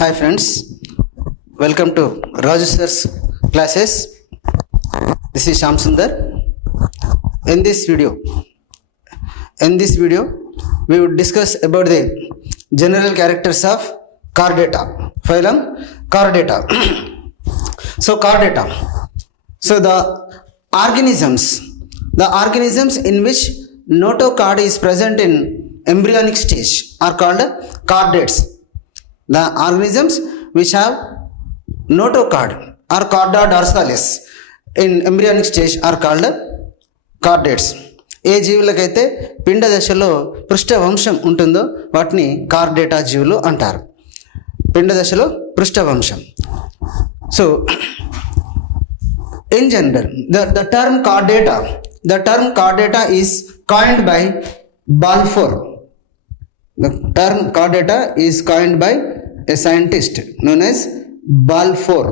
Hi friends, welcome to Raju sir's classes. This is Shyam Sundar. In this video, we would discuss about the general characters of chordata, phylum chordata. So chordata. So the organisms in which notochord is present in embryonic stage are called chordates. The organisms which have notochord or chorda dorsalis in embryonic stage are called chordates. ఏ జీవులకైతే పిండ దశలో పృష్ఠ వంశం ఉంటుందో వాటిని Chordata జీవులు అంటారు. పిండ దశలో పృష్ఠ వంశం. So in general, the term chordata is coined by Balfour. The term chordata is coined by a scientist known as Balfour.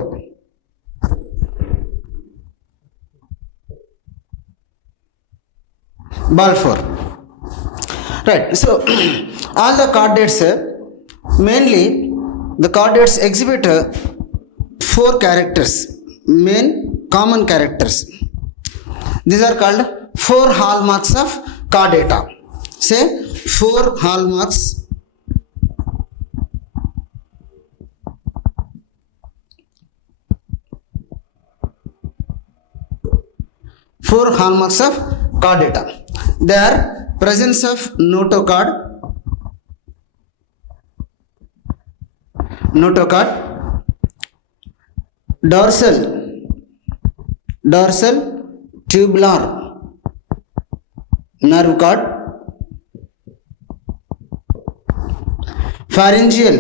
Right. So all the chordates, mainly the chordates exhibit four characters, main common characters. These are called four hallmarks of chordata. Say four hallmarks. Four hallmarks of chordata. They are presence of notochord, dorsal tubular nerve cord, pharyngeal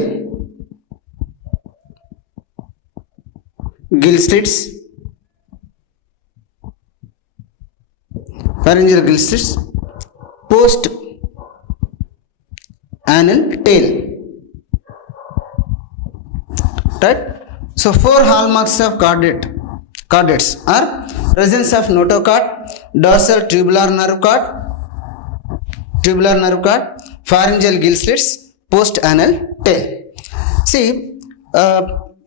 gill slits, post anal tail. Right? So four hallmarks of chordates are presence of notochord, dorsal tubular nerve cord, pharyngeal gill slits, post anal tail. See,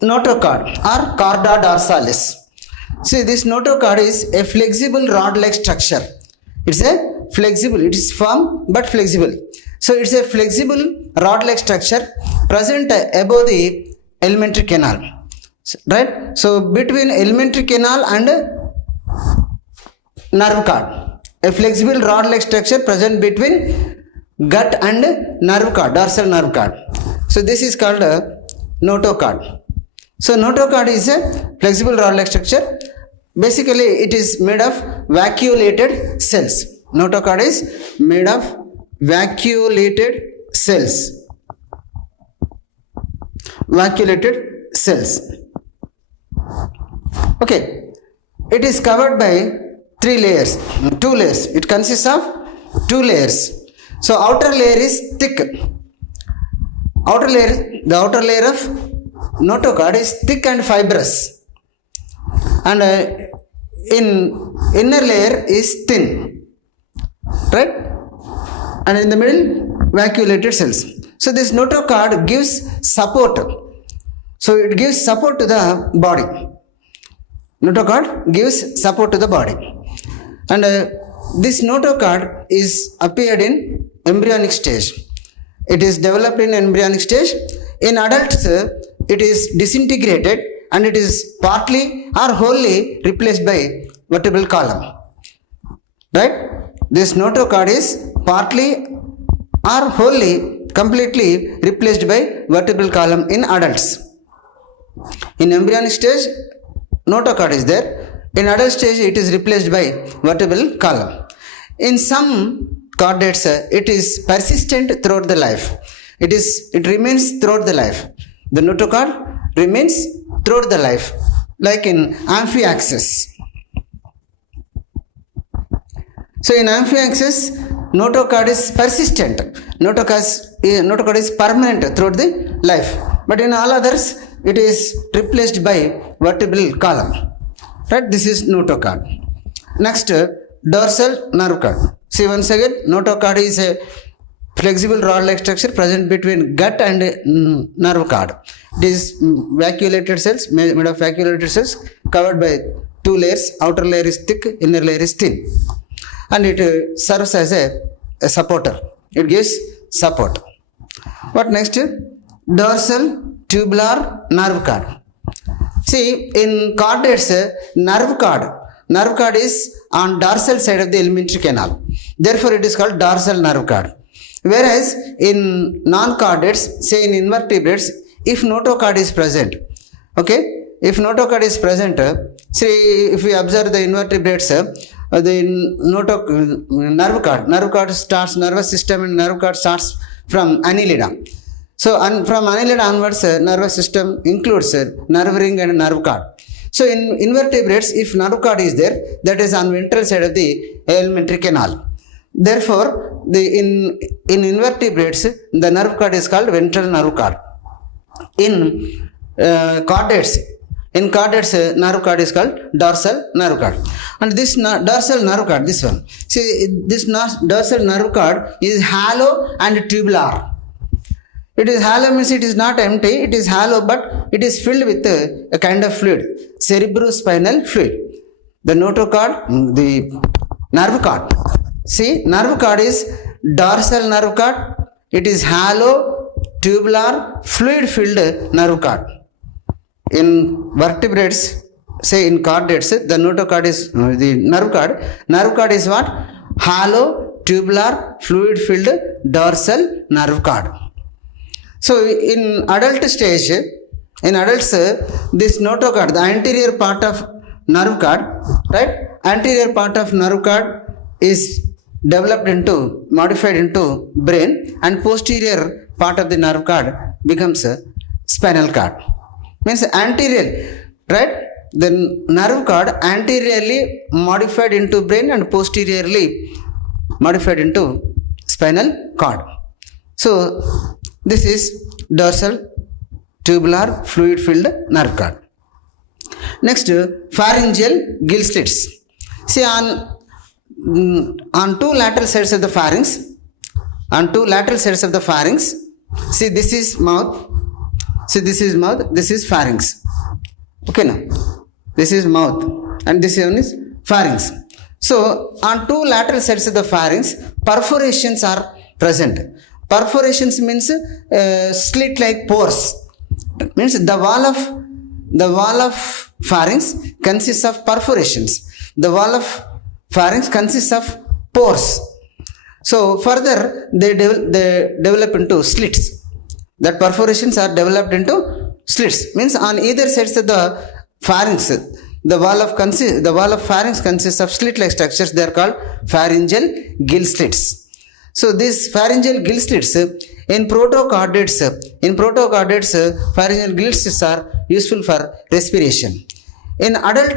notochord or chorda dorsalis. See, this notochord is a flexible rod-like structure. It is firm but flexible. So it's a flexible rod-like structure present above the alimentary canal. Right? So between alimentary canal and nerve cord, a flexible rod-like structure present between gut and nerve cord, dorsal nerve cord. So this is called a notochord. So notochord is a flexible rod-like structure. Basically, it is made of vacuolated cells. Notochord is made of vacuolated cells. Okay, it is covered by two layers. It consists of two layers. So outer layer is thick. The outer layer of notochord is thick and fibrous, and in inner layer is thin. Right? And in the middle, vacuolated cells. So this notochord gives support. So it gives support to the body. Notochord gives support to the body. And this notochord is appeared in embryonic stage. It is developed in embryonic stage. In adults, it is disintegrated and it is partly or wholly replaced by vertebral column. Right? This notochord is partly or wholly completely replaced by vertebral column in adults. In embryonic stage, notochord is there. In adult stage, it is replaced by vertebral column. In some chordates, it is persistent throughout the life. It remains throughout the life. The notochord remains throughout the life, like in Appsc. So in Appsc, notochord is persistent. Notochord is permanent throughout the life. But in all others, it is replaced by vertebral column. Right? This is notochord. Next, dorsal nerve cord. See, once again, notochord is a flexible rod-like structure present between gut and nerve cord. It is vacuolated cells, made of vacuolated cells, covered by two layers. Outer layer is thick, inner layer is thin, and it serves as a supporter. It gives support. What next? Dorsal tubular nerve cord. See, in chordates, nerve cord is on dorsal side of the alimentary canal. Therefore, it is called dorsal nerve cord. Whereas in non-chordates, say in invertebrates, if notochord is present, okay, if notochord is present, say if we observe the invertebrates, the nerve cord starts, nervous system and nerve cord starts from annelida. So from annelida onwards, nervous system includes nerve ring and nerve cord. So in invertebrates, if nerve cord is there, that is on ventral side of the alimentary canal. Therefore, in invertebrates, the nerve cord is called ventral nerve cord. In chordates, nerve cord is called dorsal nerve cord. And this dorsal nerve cord, this one, see, this dorsal nerve cord is hollow and tubular. It is hollow means it is not empty, it is hollow, but it is filled with a kind of fluid, cerebrospinal fluid. The notochord, the nerve cord. See, nerve cord is dorsal nerve cord. It is hollow, tubular, fluid-filled nerve cord. In vertebrates, say in chordates, the notochord is the nerve cord. Nerve cord is what? Hollow, tubular, fluid-filled dorsal nerve cord. So in adult stage, in adults, this notochord, the anterior part of nerve cord, right? Anterior part of nerve cord is modified into brain, and posterior part of the nerve cord becomes a spinal cord. Means anterior, right? The nerve cord anteriorly modified into brain and posteriorly modified into spinal cord. So this is dorsal tubular fluid filled nerve cord. Next, pharyngeal gill slits. See, on two lateral sides of the pharynx, see, this is mouth, this is pharynx. Okay, now this is mouth and this one is pharynx. So on two lateral sides of the pharynx, perforations are present. Perforations means slit like pores. Means the wall of pharynx consists of perforations. The wall of pharynx consists of pores. So further they develop into slits. That perforations are developed into slits. Means on either sides of the pharynx, the wall of pharynx consists of slit-like structures. They are called pharyngeal gill slits. So these pharyngeal gill slits in protochordates, pharyngeal gill slits are useful for respiration. In adult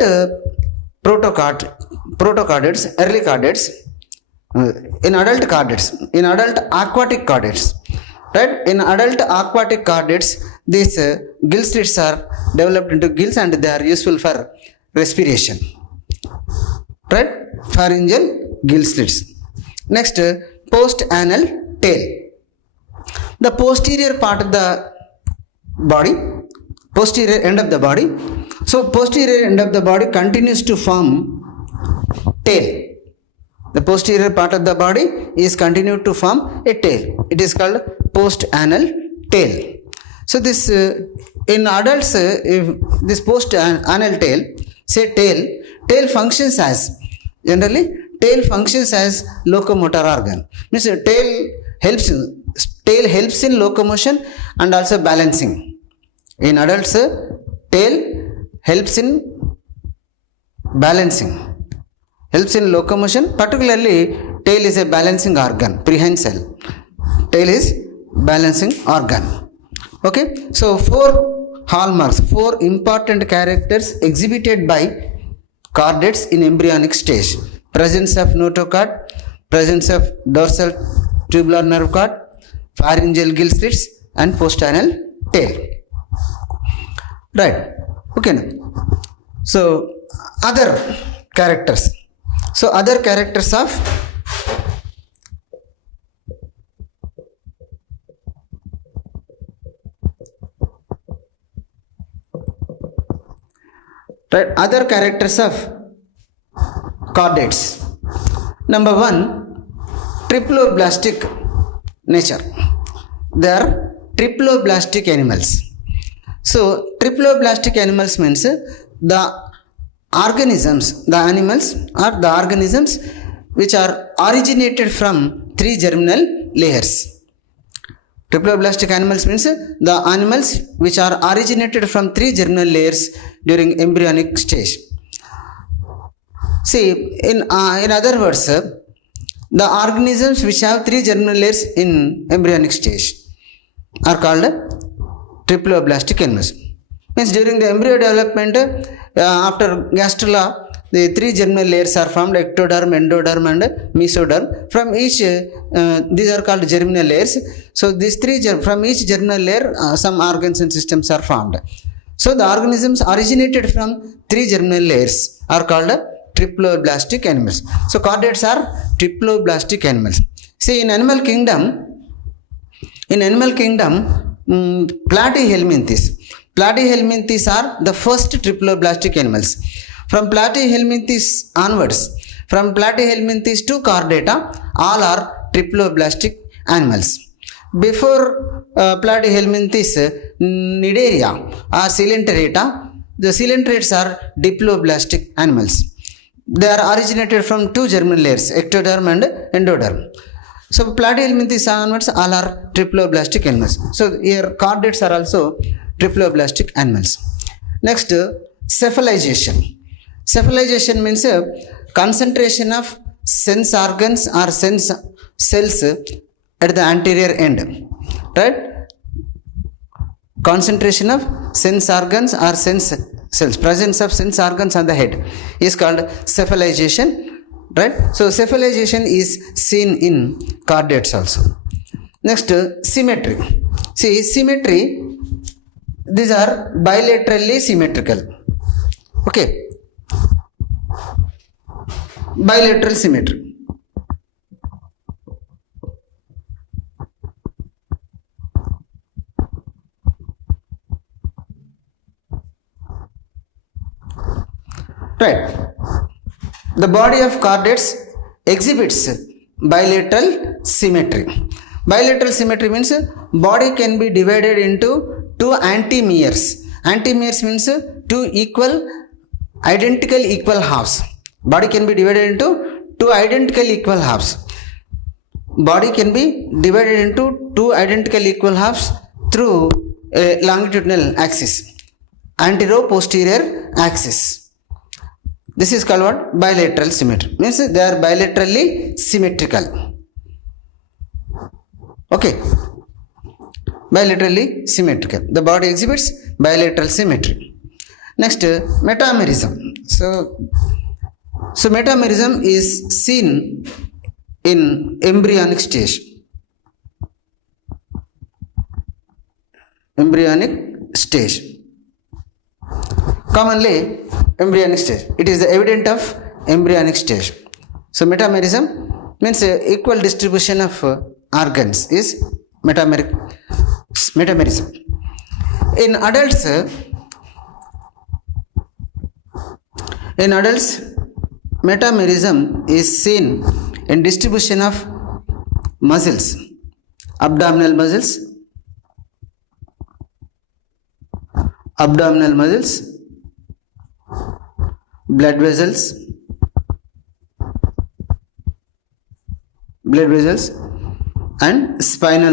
protochordates, early chordates, in adult aquatic chordates, right? In adult aquatic chordates, these gill slits are developed into gills and they are useful for respiration, right? Pharyngeal gill slits. Next, post-anal tail. The posterior part of the body, posterior end of the body. So posterior end of the body continues to form tail. The posterior part of the body is continued to form a tail. It is called post-anal tail. So this in adults, if this post-anal tail, say tail functions as, generally tail functions as locomotor organ. Means tail helps in locomotion and also balancing. In adults, tail helps in balancing, helps in locomotion. Particularly, tail is a balancing organ, prehensile. Tail is balancing organ. Okay, so four hallmarks, four important characters exhibited by chordates in embryonic stage: presence of notochord, presence of dorsal tubular nerve cord, pharyngeal gill slits, and post-anal tail. Right. Okay. So other characters. So other characters of Right? Other characters of chordates. Number one, triploblastic nature. They are triploblastic animals. So triploblastic animals means the organisms, the animals are the organisms which are originated from three germinal layers. Triploblastic animals means the animals which are originated from three germinal layers during embryonic stage. See, in other words, the organisms which have three germinal layers in embryonic stage are called triploblastic animals. Means during the embryo development, after gastrula, the three germinal layers are formed: ectoderm, endoderm, and mesoderm. From each, these are called germinal layers. So these from each germinal layer, some organs and systems are formed. So the organisms originated from three germinal layers are called triploblastic animals. So chordates are triploblastic animals. See, in animal kingdom, platyhelminthes are the first triploblastic animals. From platyhelminthes onwards, from platyhelminthes to chordata, all are triploblastic animals. Before platyhelminthes, Nidaria or Coelenterata, the coelenterates are diploblastic animals. They are originated from two germinal layers, ectoderm and endoderm. So platyhelminthes onwards, all are triploblastic animals. So here chordates are also triploblastic animals. Next, cephalization. Cephalization means concentration of sense organs or sense cells at the anterior end. Right? Concentration of sense organs or sense cells, presence of sense organs on the head is called cephalization. Right? So cephalization is seen in chordates also. Next, symmetry. See, symmetry, these are bilaterally symmetrical. Okay. Bilateral symmetry. Right. The body of chordates exhibits bilateral symmetry. Bilateral symmetry means body can be divided into two antimeres. Antimeres means two identical equal halves. Body can be divided into two identical equal halves. Body can be divided into two identical equal halves through a longitudinal axis, antero-posterior axis. This is called what? Bilateral symmetry. Means they are bilaterally symmetrical. Okay. Bilaterally symmetrical. The body exhibits bilateral symmetry. Next, metamerism. So metamerism is seen in embryonic stage. Embryonic stage. Commonly, embryonic stage. It is the evident of embryonic stage. So metamerism means equal distribution of organs is metamerism. In adults, metamerism is seen in distribution of muscles, abdominal muscles, blood vessels, and spinal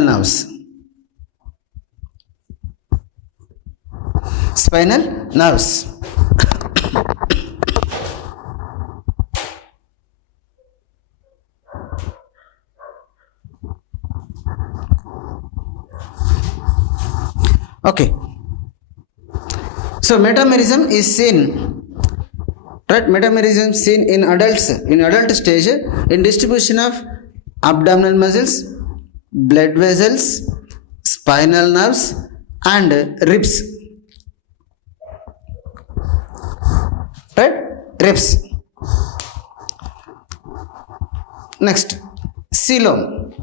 nerves. Okay. So metamerism is seen. Right, metamerism seen in adults, in adult stage, in distribution of abdominal muscles, blood vessels, spinal nerves, and ribs. Right, ribs. Next, coelom.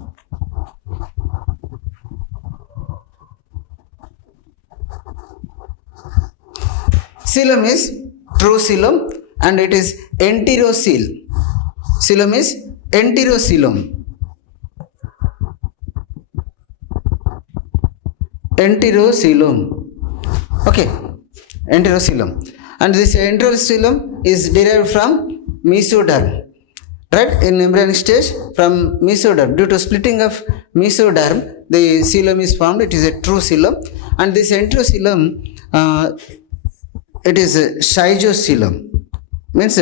Coelom is true coelom, and it is enterocoel. Coelom is enterocoelom. Enterocoelom. Okay, enterocoelom. And this enterocoelom is derived from mesoderm. Right, in embryonic stage from mesoderm. Due to splitting of mesoderm, the coelom is formed. It is a true coelom. And this enterocoelom, it is a schizocoelom. Means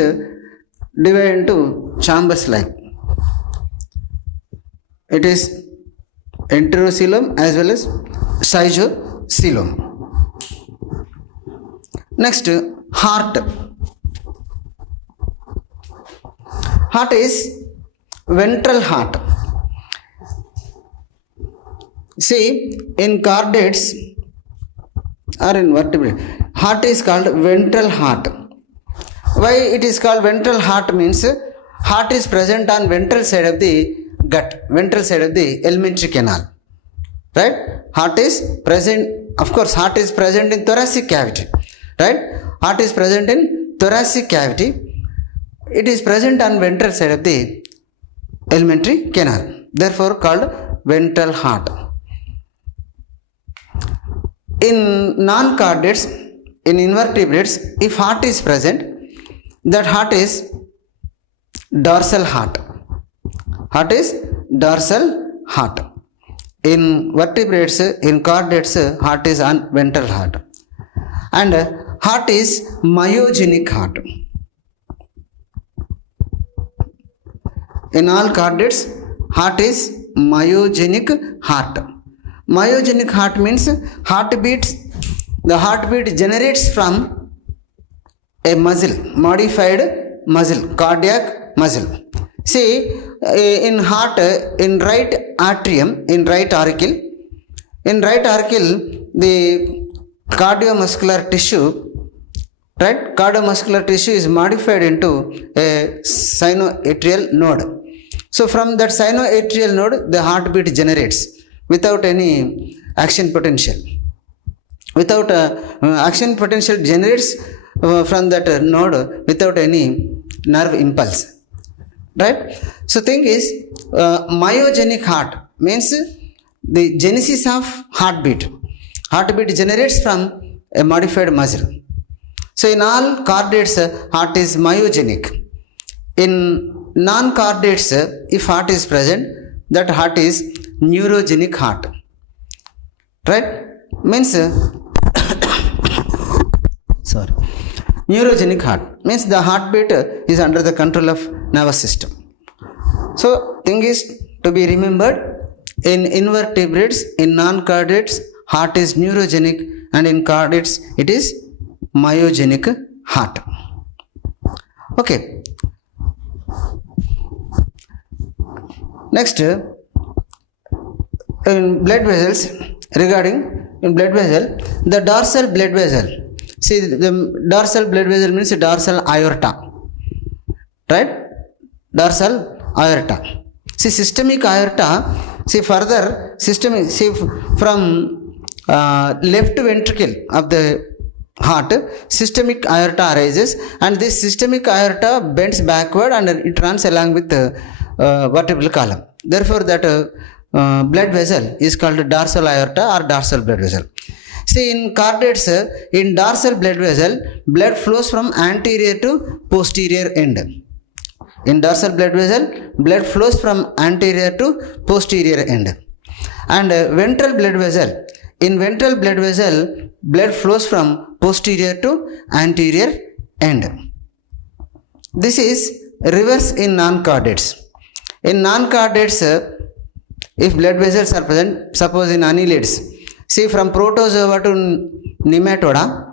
divided into chambers like. It is enterocoelom as well as schizocoelom. Next, heart. Heart is ventral heart. See, in chordates or in vertebrate, heart is called ventral heart. Why it is called ventral heart means heart is present on ventral side of the gut, ventral side of the alimentary canal. Right? Heart is present, of course, heart is present in thoracic cavity. Right? Heart is present in thoracic cavity. It is present on ventral side of the alimentary canal, therefore called ventral heart. In non-chordates, in invertebrates, if heart is present, that heart is dorsal heart. Heart is dorsal heart. In vertebrates, in chordates, heart is on ventral heart. And heart is myogenic heart. In all chordates, heart is myogenic heart. Myogenic heart means heartbeat. The heartbeat generates from a muscle, modified muscle, cardiac muscle. See, in heart, in right atrium, in right auricle, the cardiomuscular tissue, right? Cardiomuscular tissue is modified into a sinoatrial node. So from that sinoatrial node, the heartbeat generates without any action potential. Without action potential generates from that node without any nerve impulse. Right? So thing is, myogenic heart means the genesis of heartbeat. Heartbeat generates from a modified muscle. So in all chordates, heart is myogenic. In non-chordates, if heart is present, that heart is neurogenic heart. Right? Means sorry. Neurogenic heart means the heartbeat is under the control of nervous system. So thing is to be remembered, in invertebrates, in non-chordates, heart is neurogenic, and in chordates it is myogenic heart. Okay. Next, in blood vessels, regarding in blood vessel, the dorsal blood vessel. See, the dorsal blood vessel means dorsal aorta. Right? Dorsal aorta. See, systemic aorta. See, further systemic. See, from left ventricle of the heart, systemic aorta arises, and this systemic aorta bends backward and it runs along with the vertebral column. Therefore, that blood vessel is called dorsal aorta or dorsal blood vessel. See, in chordates, in dorsal blood vessel, blood flows from anterior to posterior end. In dorsal blood vessel, blood flows from anterior to posterior end. And ventral blood vessel, in ventral blood vessel, blood flows from posterior to anterior end. This is reverse in non-chordates. In non-chordates, if blood vessels are present, suppose in annelids, see, from protozoa to nematoda,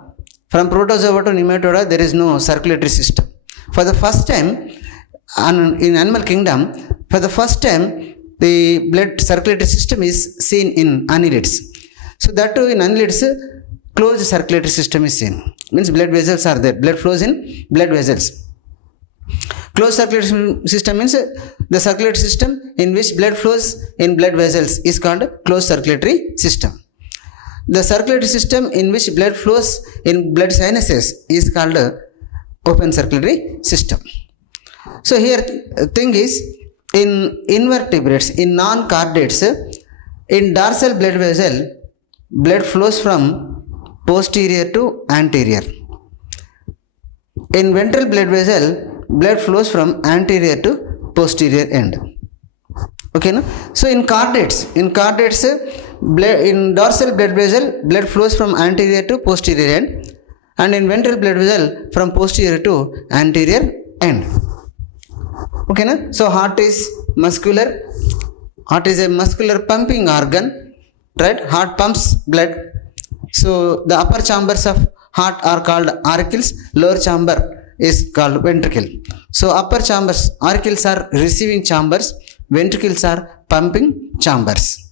there is no circulatory system. For the first time, in animal kingdom, for the first time, the blood circulatory system is seen in annelids. So that too, in annelids, closed circulatory system is seen. Means blood vessels are there. Blood flows in blood vessels. Closed circulatory system means the circulatory system in which blood flows in blood vessels is called closed circulatory system. The circulatory system in which blood flows in blood sinuses is called open circulatory system. So here thing is, in invertebrates, in non-chordates, in dorsal blood vessel, blood flows from posterior to anterior. In ventral blood vessel, blood flows from anterior to posterior end. Okay, no? So in chordates, in dorsal blood vessel, blood flows from anterior to posterior end, and in ventral blood vessel from posterior to anterior end. Okay, no? So heart is muscular. Heart is a muscular pumping organ, right? Heart pumps blood. So the upper chambers of heart are called auricles, lower chamber is called ventricle. So upper chambers, auricles are receiving chambers, ventricles are pumping chambers,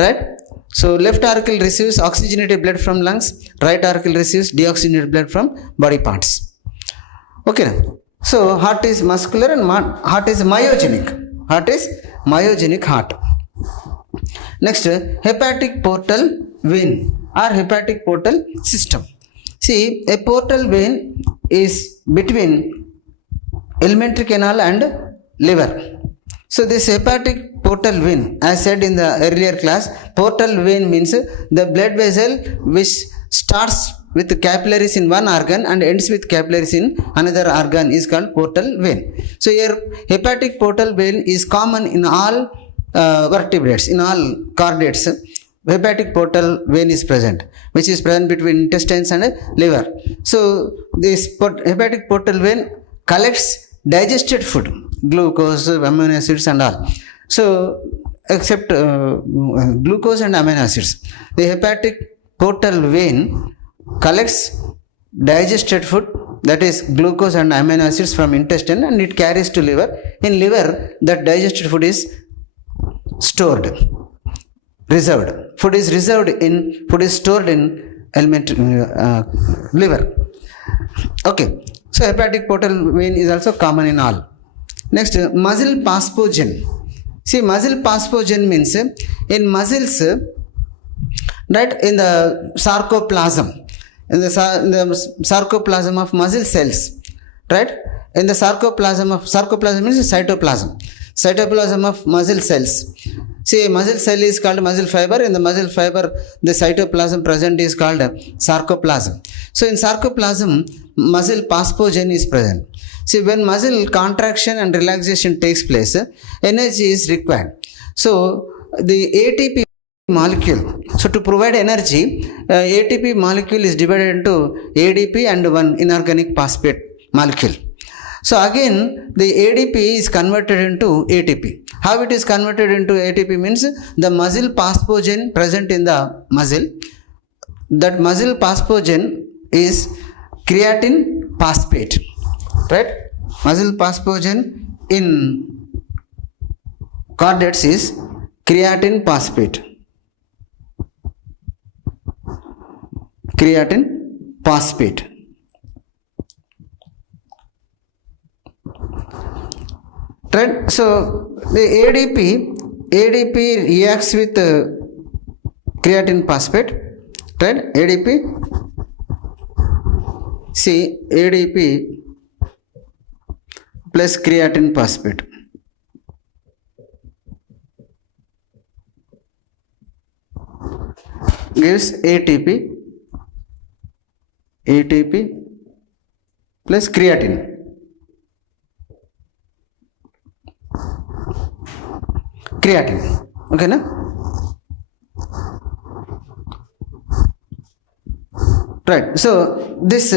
right? So left auricle receives oxygenated blood from lungs, right auricle receives deoxygenated blood from body parts. Okay, so heart is muscular and heart is myogenic. Heart is myogenic heart. Next, hepatic portal vein or hepatic portal system. See, a portal vein is between alimentary canal and liver. So this hepatic portal vein, as said in the earlier class, portal vein means the blood vessel which starts with capillaries in one organ and ends with capillaries in another organ is called portal vein. So here hepatic portal vein is common in all vertebrates, in all chordates. Hepatic portal vein is present, which is present between intestines and liver. So this hepatic portal vein collects digested food, glucose, amino acids and all. So except glucose and amino acids, the hepatic portal vein collects digested food, that is glucose and amino acids from intestine, and it carries to liver. In liver, that digested food is stored, reserved. Food is stored in liver. Okay, so hepatic portal vein is also common in all. Next, muscle paspogen. See, muscle paspogen means in muscles, right, in the sarcoplasm, in the sarcoplasm of muscle cells, right? In the sarcoplasm means cytoplasm of muscle cells. See, muscle cell is called muscle fiber. In the muscle fiber, the cytoplasm present is called sarcoplasm. So in sarcoplasm, muscle paspogen is present. See, when muscle contraction and relaxation takes place, energy is required. So the ATP molecule, so to provide energy, ATP molecule is divided into ADP and one inorganic phosphate molecule. So again, the ADP is converted into ATP. How it is converted into ATP means the muscle paspogen present in the muscle, that muscle paspogen is creatine phosphate, right? Muscle paspogen in chordates is creatine phosphate. Creatine phosphate. Right? So the ADP reacts with creatine phosphate, right? ADP plus creatine phosphate. Gives ATP plus creatine. Creatine. Okay, na? Right. So this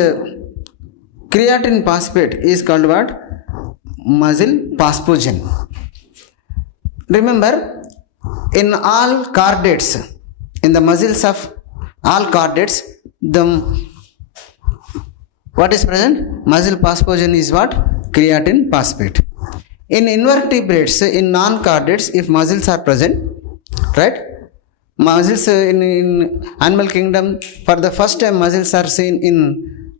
creatine phosphate is called what? Muscle paspogen. Remember, in all chordates, in the muscles of all chordates, what is present? Muscle paspogen is what? Creatine phosphate. In invertebrates, in non-chordates, if muscles are present, right? Muscles in animal kingdom, for the first time muscles are seen in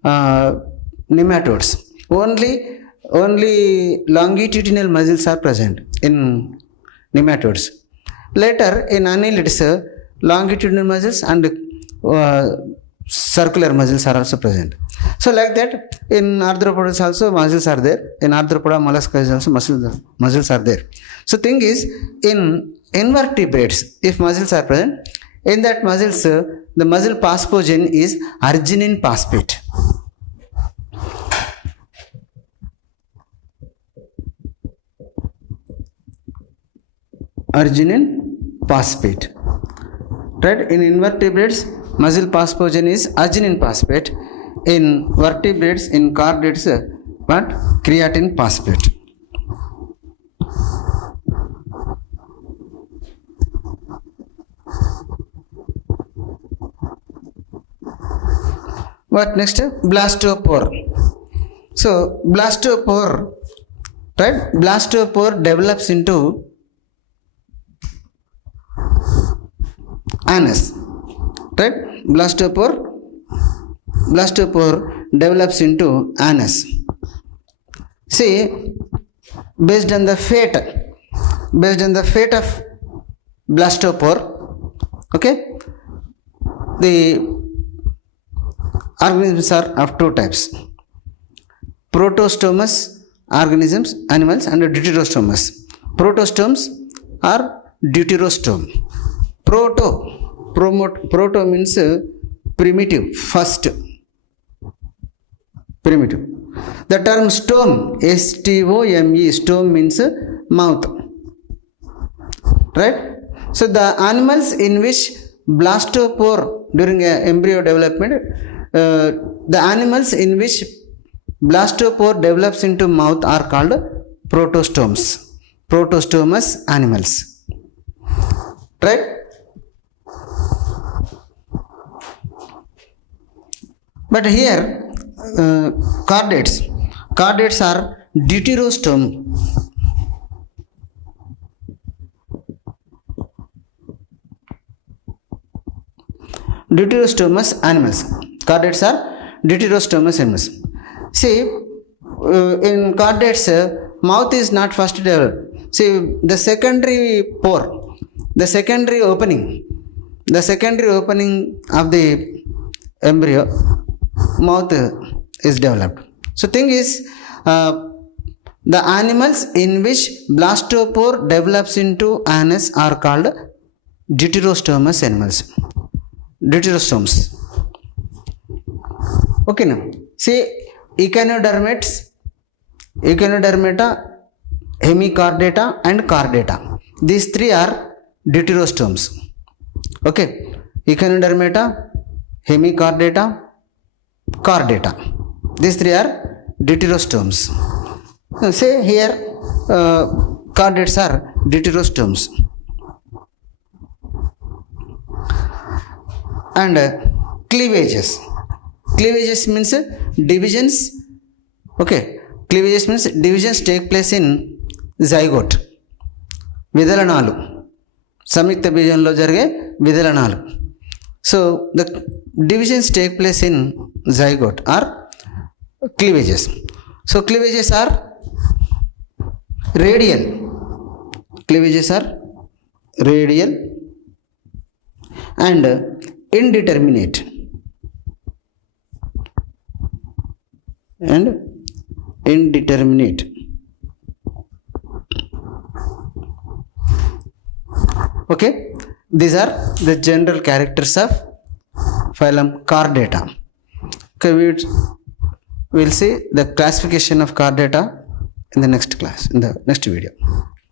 nematodes. Only longitudinal muscles are present in nematodes. Later in annelids, longitudinal muscles and circular muscles are also present. So like that, In arthropods also muscles are there. In arthropoda mollusca also muscles are there. So thing is, in invertebrates, if muscles are present, in that muscles, the muscle phosphogen is arginine phosphate. Arginine phosphate. Right? In invertebrates, muscle phosphogen is arginine phosphate. In vertebrates, in chordates, what? Creatine phosphate. What next? Blastopore. So blastopore, right? Blastopore develops into anus, right? Blastopore develops into anus. See, based on the fate of blastopore, okay, the organisms are of two types: protostomous organisms, animals, and deuterostomous. Protostomes are deuterostome. Proto means primitive, first. Primitive. The term stome, stome, stome means mouth. Right? So the animals in which blastopore during embryo development, the animals in which blastopore develops into mouth are called protostomes. Protostomous animals. Right? But here, chordates are deuterostome. Deuterostomous animals. Chordates are deuterostomous animals. See, in chordates, mouth is not first developed. See, the secondary pore, the secondary opening of the embryo, mouth is developed. So thing is, the animals in which blastopore develops into anus are called deuterostomous animals. Deuterostomes. Okay, now see, echinodermata, hemichordata and chordata. These three are deuterostomes. Okay, echinodermata, hemichordata, chordata. These three are deuterostomes. Say here, chordates are deuterostomes. And cleavages. Cleavages means divisions. Okay, cleavages means divisions take place in zygote. విదలనాలు, సంయుక్త బీజంలో జరిగే విదలనాలు. So the divisions take place in zygote are cleavages. So cleavages are radial. Cleavages are radial and indeterminate. Okay, these are the general characters of phylum Chordata. Okay, we will see the classification of Chordata in the next class, in the next video.